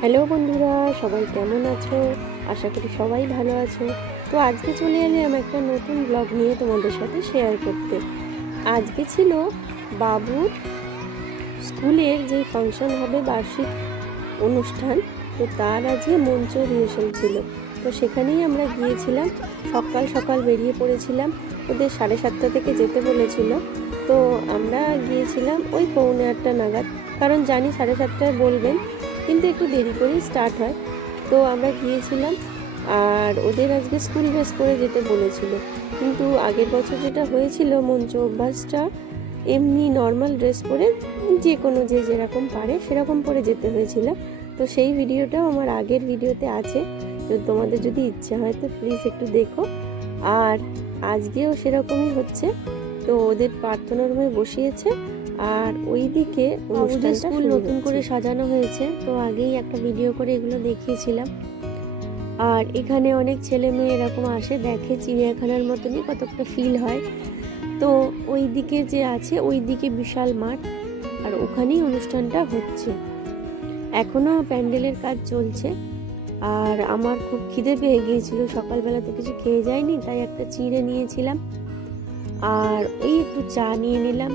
Hello বন্ধুরা, সবাই কেমন আছো? আশা করি সবাই ভালো আছো। তো আজকে চলে এলাম একটা নতুন ব্লগ নিয়ে তোমাদের সাথে শেয়ার করতে। আজকে ছিল বাবুর স্কুলের যে ফাংশন হবে বার্ষিক অনুষ্ঠান, তো তার আজকে মঞ্চ রিহার্সাল ছিল। তো সেখানেই আমরা গিয়েছিলাম, সকাল সকাল বেরিয়ে পড়েছিলাম। ওদের সাড়ে সাতটা থেকে যেতে বলেছিল। তো আমরা গিয়েছিলাম ওই পৌনে আটটা নাগাদ। কারণ জানি সাড়ে সাতটায় বলবেন কিন্তু একটু দেরি করেই স্টার্ট হয়। তো আমরা গিয়েছিলাম আর ওদের আজকে স্কুল ড্রেস পরে যেতে বলেছিল। কিন্তু আগের বছর যেটা হয়েছিল মঞ্চ অভ্যাসটা, এমনি নর্মাল ড্রেস পরে যে কোনো যে যেরকম পারে সেরকম পরে যেতে হয়েছিল। তো সেই ভিডিওটাও আমার আগের ভিডিওতে আছে। তো তোমাদের যদি ইচ্ছা হয় তো প্লিজ একটু দেখো। আর আজকেও সেরকমই হচ্ছে। তো ওদের প্রার্থনা রুমে বসিয়েছে। আর ওইদিকে অনুষ্ঠানটা স্কুল নতুন করে সাজানো হয়েছে তো আগেই একটা ভিডিও করে এগুলো দেখিয়েছিলাম। আর এখানে অনেক ছেলে মেয়ে এরকম আসে দেখে চিড়িয়াখানার মতনই কতকটা ফিল হয়। তো ওই দিকে যে আছে ওই দিকে বিশাল মাঠ আর ওখানেই অনুষ্ঠানটা হচ্ছে। এখনও প্যান্ডেলের কাজ চলছে আর আমার খুব খিদে পেয়ে গিয়েছিল সকালবেলা তো কিছু খেয়ে যায়নি তাই একটা চিড়ে নিয়েছিলাম। আর এই একটু চা নিয়ে নিলাম।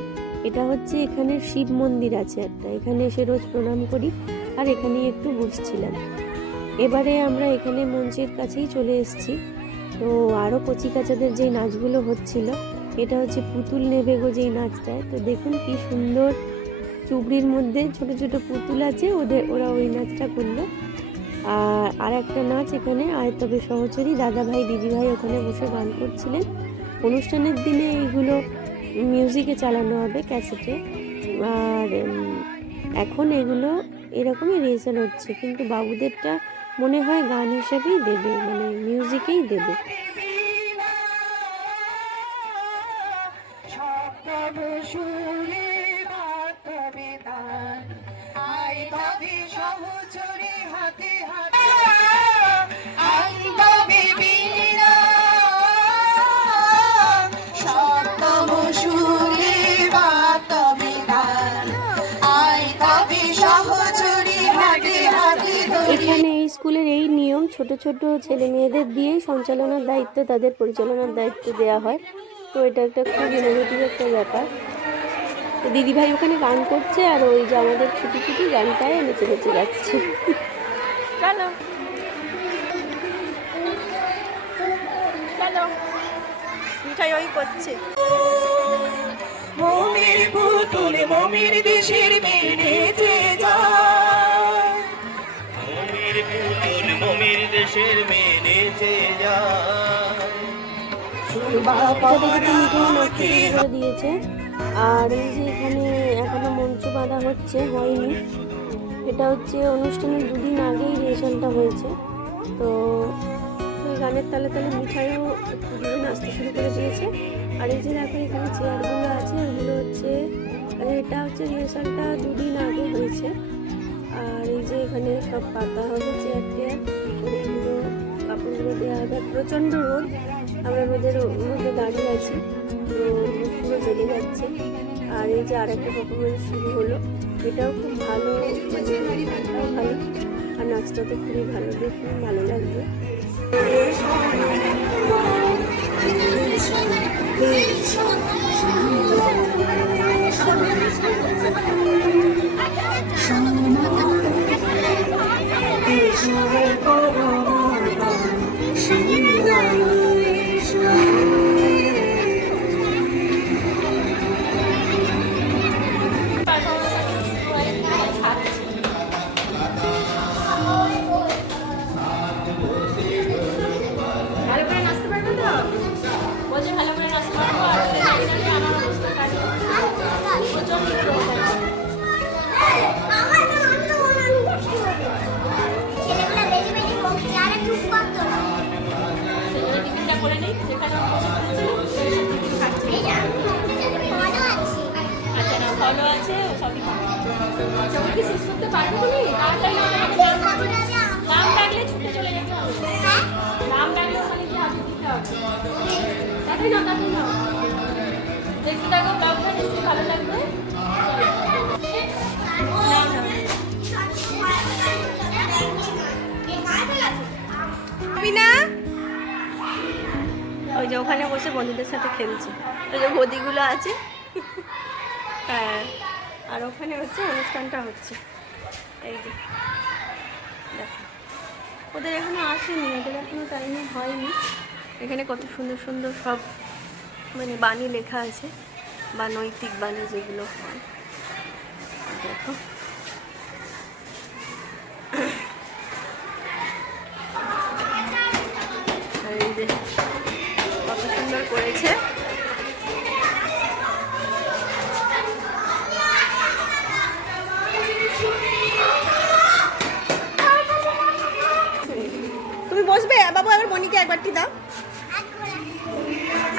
এটা হচ্ছে এখানে শিব মন্দির আছে একটা। এখানে এসে রোজ প্রণাম করি আর এখানেই একটু বসছিলাম। এবারে আমরা এখানে মঞ্চের কাছেই চলে এসেছি। তো আরও কচি কাচাদের যেই নাচগুলো হচ্ছিল, এটা হচ্ছে পুতুল নেবে গো যেই নাচটায়। তো দেখুন কি সুন্দর চুবড়ির মধ্যে ছোট ছোট পুতুল আছে, ওদের ওরা ওই নাচটা করল। আর আর একটা নাচ এখানে আয়তবে সহচরী দাদা ভাই দিদি ভাই ওখানে বসে গান করছিলেন। অনুষ্ঠানের দিনে এইগুলো মিউজিকে চালানো হবে ক্যাসেটে আর এখন এগুলো এরকমই রিহার্সাল হচ্ছে। কিন্তু বাবুদেরটা মনে হয় গান হিসেবেই দেবে মানে মিউজিকেই দেবে। হাতে ছোট ছোট ছেলে মেয়েদের দিয়েই সঞ্চালনার দায়িত্ব তাদের পরিচালনার দায়িত্ব দেওয়া হয়। তো এটা একটা খুব ইনোভেটিভ একটা ব্যাপার। তো দিদিভাই ওখানে গান করছে আর ওই যে আমাদের ছুটি ছুটি গানটায় নেচে নেচে যাচ্ছে চলো। চলো। মিঠাই ওই করছে। মমির পুতুল মমির দেশের মেনেতে যায়। দেশের মেয়ে দিয়েছে। আর এই যে এখানে এখনও মঞ্চ বাঁধা হচ্ছে, হয়নি। এটা হচ্ছে অনুষ্ঠানের দুদিন আগেই রিহার্সালটা হয়েছে। তো ওই গানের তালে তালে মিঠাইও জোরে নাচতে শুরু করে দিয়েছে। আর এই যে দেখো, এখানে চেয়ারগুলো আছে ওগুলো হচ্ছে, এটা হচ্ছে রিহার্সালটা দুদিন আগে হয়েছে। আর এই যে এখানে সব পাতা হবে চেয়ার টেয়ার আর প্রচণ্ড রোদ। আমরা রোদের মধ্যে দাঁড়িয়ে আছি। পুরো জ্বলে যাচ্ছে। আর এই যে আর একটা পারফরমেন্স শুরু হলো, এটাও খুব ভালো মানে ভালো। আর নাচটা তো খুবই ভালো দেখুন ভালো লাগবে ভালো দেখতে ভালো লাগবে। ওই যে ওখানে বসে বন্ধুদের সাথে খেলছে। ওই যে গদিগুলো আছে। হ্যাঁ আর ওখানে হচ্ছে অনুষ্ঠানটা হচ্ছে। এই যে, দেখো। ওদের এখনও আসেনি, ওদের এখনও টাইমে হয়নি। এখানে কত সুন্দর সুন্দর সব মানে বাণী লেখা আছে, বা নৈতিক বাণী যেগুলো হয়। দেখো। কত সুন্দর করেছে। তুমি বসবে? বাবু একবার মনিকে একবারটি দাও।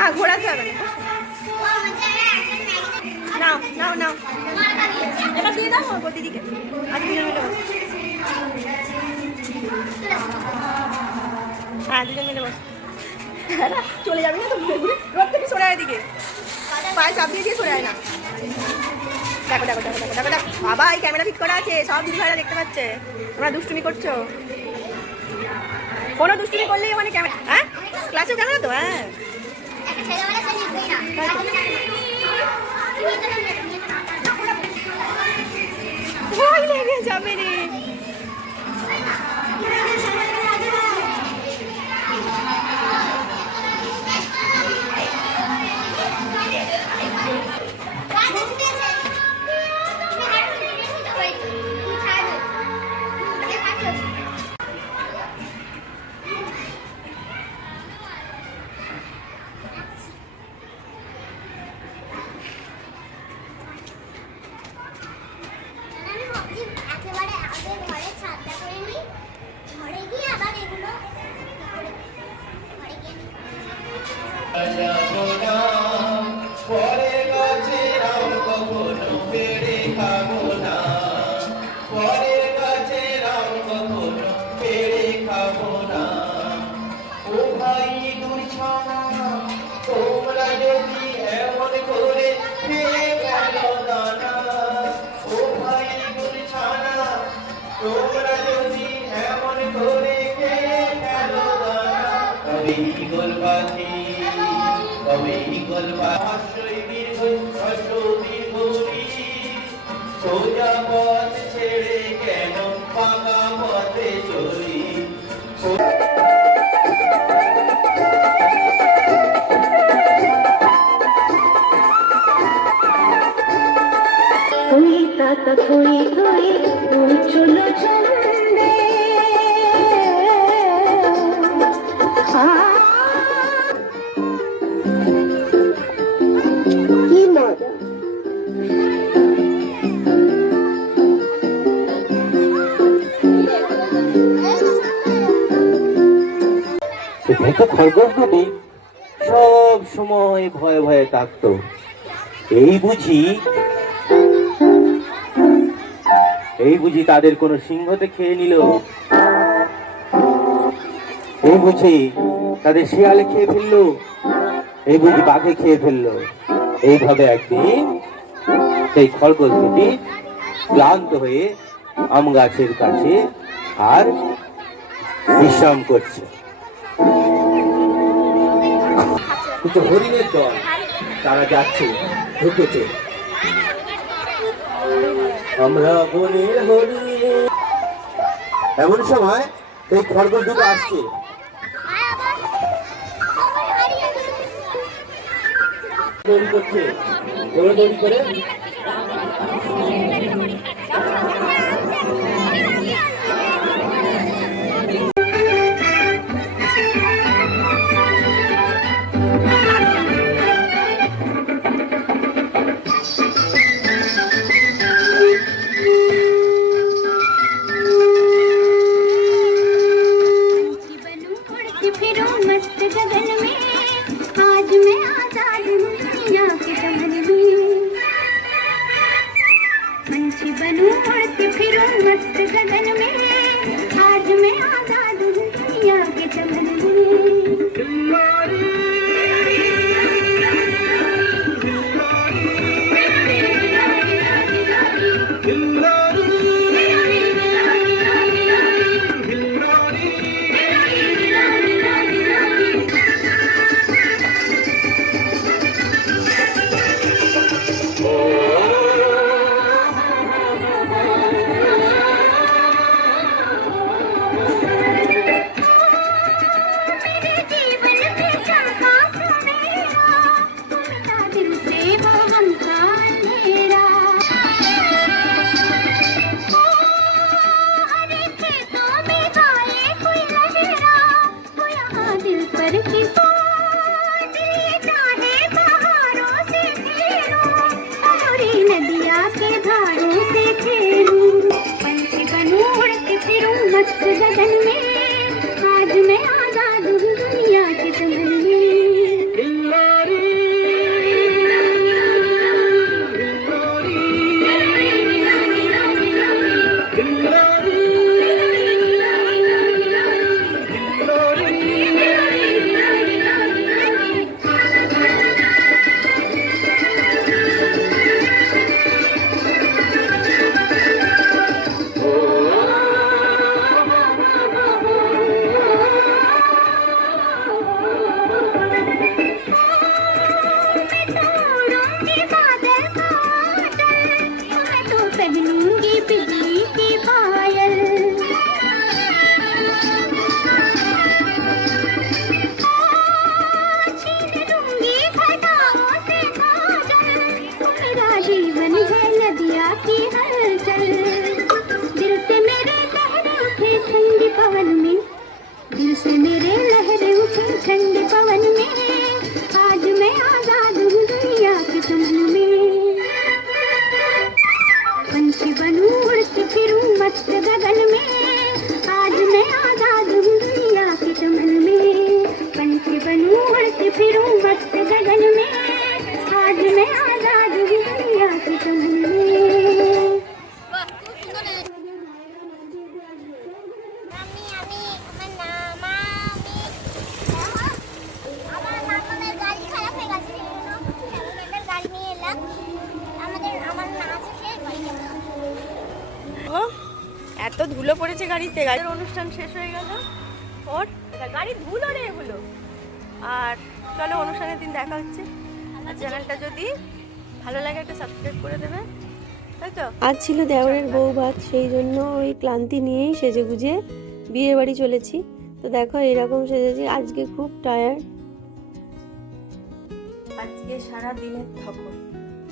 হ্যাঁ ঘোরাতে হবে না নাও নাও নাও। এবার দিয়ে দাও ওর দিদিকে বসো। হ্যাঁ চলে যাবি না তো ঘুরে ঘুরে? রোদ থেকে সরে আয় এদিকে। পায়ে চাপ দিয়ে দিয়ে সরে আয় না। দেখো দেখো দেখো দেখো দেখো দেখো। বাবা, এই ক্যামেরা ফিট করা আছে। সব দিদি ভাইরা দেখতে পাচ্ছে। তোমরা দুষ্টুমি করছ? কোনো দুষ্টুমি করলেই ওখানে ক্যামেরা হ্যাঁ? ক্লাসেও ক্যামেরা তো? হ্যাঁ। ভয় লেগে যাবে রে তবে ইগল পাখি তবে ইগল পাশই দীর্ঘ হস্য দীর্ঘ সোজা পথ ছেড়ে কেন পাকা পথে চলি? ওই তাতা থই থই ওই চলো ছন্দে ভেতো খরগোশ দুটি সব সময় ভয়ে ভয়ে থাকতো এই বুঝি এই বুঝি তাদের কোনো সিংহতে খেয়ে নিল? এই বুঝি তাদের শিয়ালে খেয়ে ফেলল? এই বুঝি বাঘে খেয়ে ফেলল? এইভাবে একদিন সেই খরগোশ দুটি ক্লান্ত হয়ে আম গাছের কাছে আর বিশ্রাম করছে। কিছু হরিণের দল। তারা যাচ্ছে, ঢুকেছে। আমরা বনের হরি। এমন সময় এই খরগোশ দুটো আসছে। দৌড়ি করছে। দৌড়াদৌড়ি করে এত ধুলো পড়েছে গাড়িতে গাড়ির অনুষ্ঠান শেষ হয়ে গেল। ওর গাড়ি ধুলো রে এগুলো। আর চলো অনুষ্ঠানের দিন দেখা হচ্ছে। আর চ্যানেলটা যদি ভালো লাগে একটা সাবস্ক্রাইব করে দেবে। আজ ছিল দেওরের বউ ভাত সেই জন্য ওই ক্লান্তি নিয়েই সেজে গুজে বিয়ে বাড়ি চলেছি। তো দেখো এরকম সেজেছি আজকে খুব টায়ার্ড আজকে সারা দিনের থকন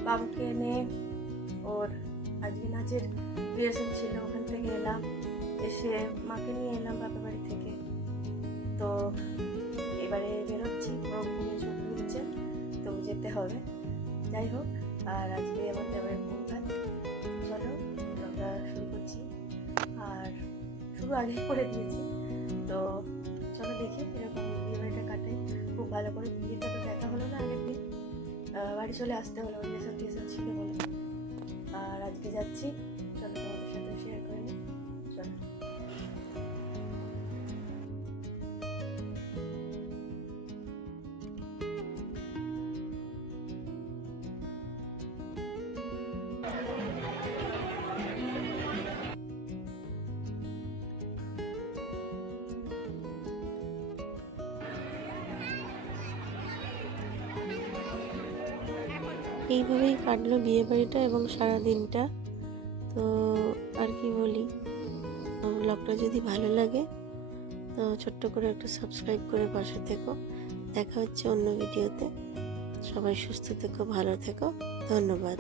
বাবুকে এনে ওর আজকে নাচের রিহার্সেল ছিল, ওখান থেকে এলাম, এসে মাকে নিয়ে এলাম বাপের বাড়ি থেকে। তো এবারে বেরোচ্ছি, পুরো ঘুমিয়ে চোখ খুলছে তো যেতে হবে। যাই হোক, আর আজকে আমার দেওয়ার বউ চলো, আমরা শুরু করছি। আর শুরু আগে করে দিয়েছি। তো চলো দেখি, এরকম বিয়ে বাড়িটা কাটে। খুব ভালো করে বিয়েটা তো দেখা হলো না আগের দিন। বাড়ি চলে আসতে হলো রিহার্সাল টিহার্সাল ছিল বলে। আর আজকে যাচ্ছি। চলো তোমাদের সাথে শেয়ার করে নিই। চলো। এইভাবেই কাটলো বিয়ে বাড়িটা এবং সারা দিনটা তো আর কি বলি? ব্লগটা যদি ভালো লাগে, তো ছোট্ট করে একটু সাবস্ক্রাইব করে পাশে থেকো। দেখা হচ্ছে অন্য ভিডিওতে সবাই সুস্থ থেকো, ভালো থেকো। ধন্যবাদ।